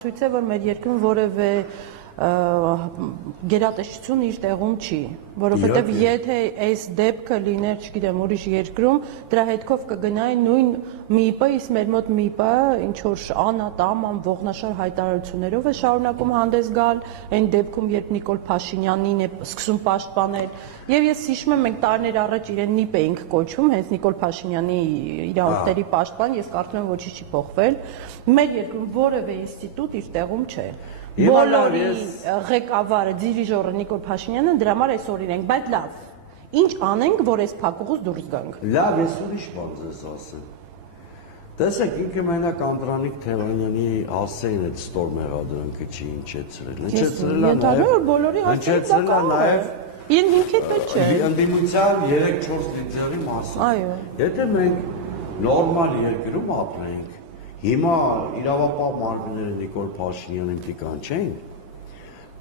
Ցույց է, որ մեր երկրում որևէ գերատեսչություն իր տեղում չի, որովհետև եթե այս դեպքը լիներ, չգիտեմ, ուրիշ երկրում, դրա հետքով կգնային նույն ՄԻՊ-ը, իսկ մեր մոտ ՄԻՊ-ը ինչ որ անատամ, ողնաշար հայտարարություններով է շարունակում հանդես գալ, այն դեպքում, երբ Նիկոլ Փաշինյանին է սկսում պաշտպանել, եւ ես հիշում եմ, մենք տարիներ առաջ իրեն ՆԻՊ էինք կոչում, հենց Նիկոլ Փաշինյանի իրավունքների պաշտպան, ես կարծում եմ ոչինչ չի փոխվել, մեր երկրում որևէ ինստիտուտ իր տեղում չէ։ Բոլորի ղեկավարը, դիրիժորը Նիկոլ Փաշինյանը դրա համար այսօր իրենք, բայց լավ, ինչ անենք, որ այս փակուղուց դուրս գանք։ Լավ, ես ուրիշ բան ձեզ ասեմ։ Տեսեք, ինքը մենակ Անդրանիկ Թևանյանի հասցեին այդ ստոր մեղադրանքը չի հնչեցրել։ Հնչեցրել է նաև իրեն հիմքետ չէ։ Ընդդիմության 3-4 լիդերի մասը։ Այո։ Եթե մենք նորմալ երկրում ապրենք, հիմա իրավապահ մարմինները Նիկոլ Փաշինյանին տիկան չեն,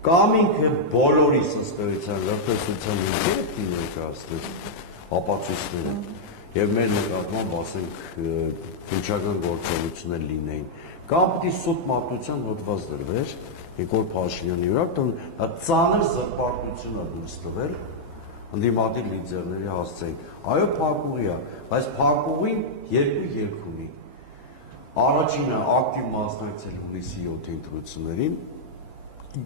կամ ինքը բոլորիս ըստ էության լրտեսության ինքնին ներկայացնել ապացույցները եւ մեր նկատմամբ ասենք քննչական գործողություններ լինեին, կամ պիտի սուտ մատնության հոդված դրվեր Նիկոլ Փաշինյանի վրա, ծանր զրպարտություն է դուրս տվել ընդդիմադիր լիդերների հասցեին։ Այո, փակուղի է, բայց փակուղին երկու ելք ունի։ Առաջինը ակտիվ մասնակցել հունիսի 7-ի ընտրություններին,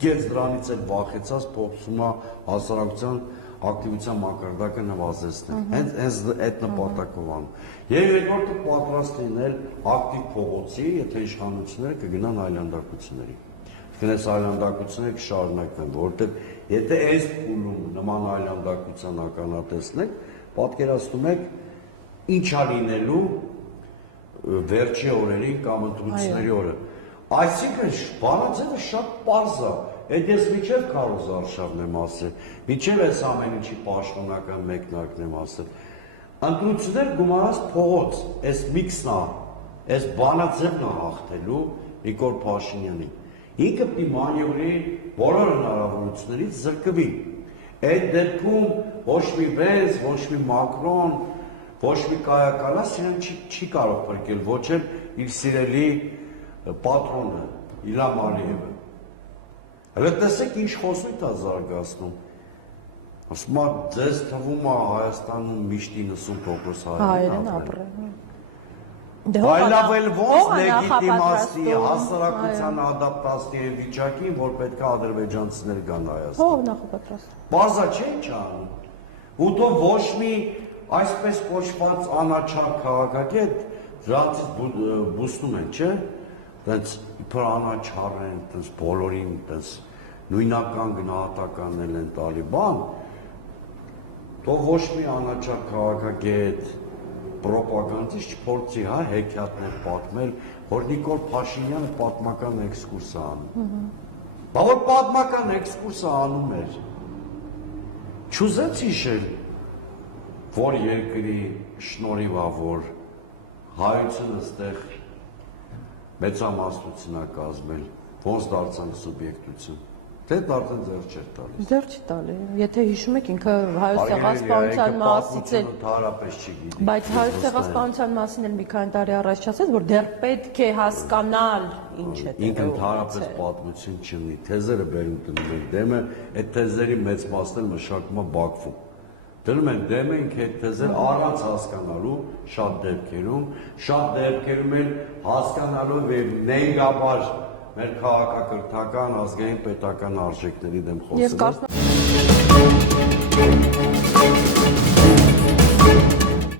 գերց դրանից էլ վախեցած փորձում է հասարակության ակտիվության մակարդակը նվազեցնել։ Հենց այդ նպատակով անում։ Եվ երկրորդը պատրաստ լինել ակտիվ փողոցի, եթե իշխանությունները կգնան այլանդակությունների։ Այս այլանդակությունները կշարունակվեն, որովհետև եթե այս փուլում նման այլանդակության ականատեսնեք, պատկերացնում եք ինչ է լինելու վերջի օրերին կամ ընտրությունների օրը։ Այսինքն բանաձևը շատ պարզ է։ Այդ ես միջև Քարոզ Արշավն եմ ասել, միջև այս ամեն ինչի պաշտոնական մեկնարկն եմ ասել։ Ընտրություններ գումարած փողոց, այս միքսն է, այս բանաձևն է հաղթելու Նիկոլ Փաշինյանի։ Ինքը պիտի մանևրի բոլոր հնարավորություններից զրկվի։ Այդ դեպքում ոչ մի Վենս, ոչ մի Մակրոն, ոչ մի Կայակալաս իրեն չի կարող փրկել, ոչ էլ իր սիրելի պատրոնը Իլհամ Ալիևը։ Հələ տեսեք ինչ խոսույթ է զարգացնում։ Ասում է, ձեզ թվում է Հայաստանում միշտ 90% հայերեն ապրեն։ Այլավել ոնց լեգիտիմացնի հասարակության ադապտացնի այն վիճակին, որ պետք է ադրբեջանցիներ գան Հայաստան։ Ո՞վ նախապատրաստ։ Բարձա չէ չանում։ Ու դու ոչ մի այսպես կոչված անաչափ քաղաքագետ դրանից բուսնում են, չէ՞։ Դենց իբր անաչառ են, դենց բոլորին դենց նույնական գնահատականներ են տալի, բան։ Դու ոչ մի անաչափ քաղաքագետ պրոպագանդիստ չփորձի, հա, հեքիաթներ պատմել, որ Նիկոլ Փաշինյանը պատմական էքսկուրս է անում։ Բա որ պատմական էքսկուրս է անում էր։ Չուզեց հիշել, որ երկրի շնորհիվ է, որ հայությունը ստեղ մեծամասնություն է կազմել, ոնց դարձանք սուբյեկտություն։ Թե դարձան ձեռ չէր տալիս։ Ձեռ չի տալի։ Եթե հիշում եք, ինքը հայոց ցեղասպանության մասից էլ հարաբերս չգիտի։ Բայց հայոց ցեղասպանության մասին էլ մի քանի տարի առաջ ասեց, որ դեռ պետք է հասկանալ ինչ է։ Ինքը ընդհանրապես պատմություն չունի։ Թեզերը բերում դնում են դեմը, այդ թեզերի մեծ մասն էլ մշակում է Բաքվում։ Դնում են դեմը ինքը այդ թեզեր առանց հասկանալու շատ դեպքերում էլ հասկանալու եւ նեյգաբար մեր քաղաքակրթական ազգային պետական արժեքների դեմ խոսել։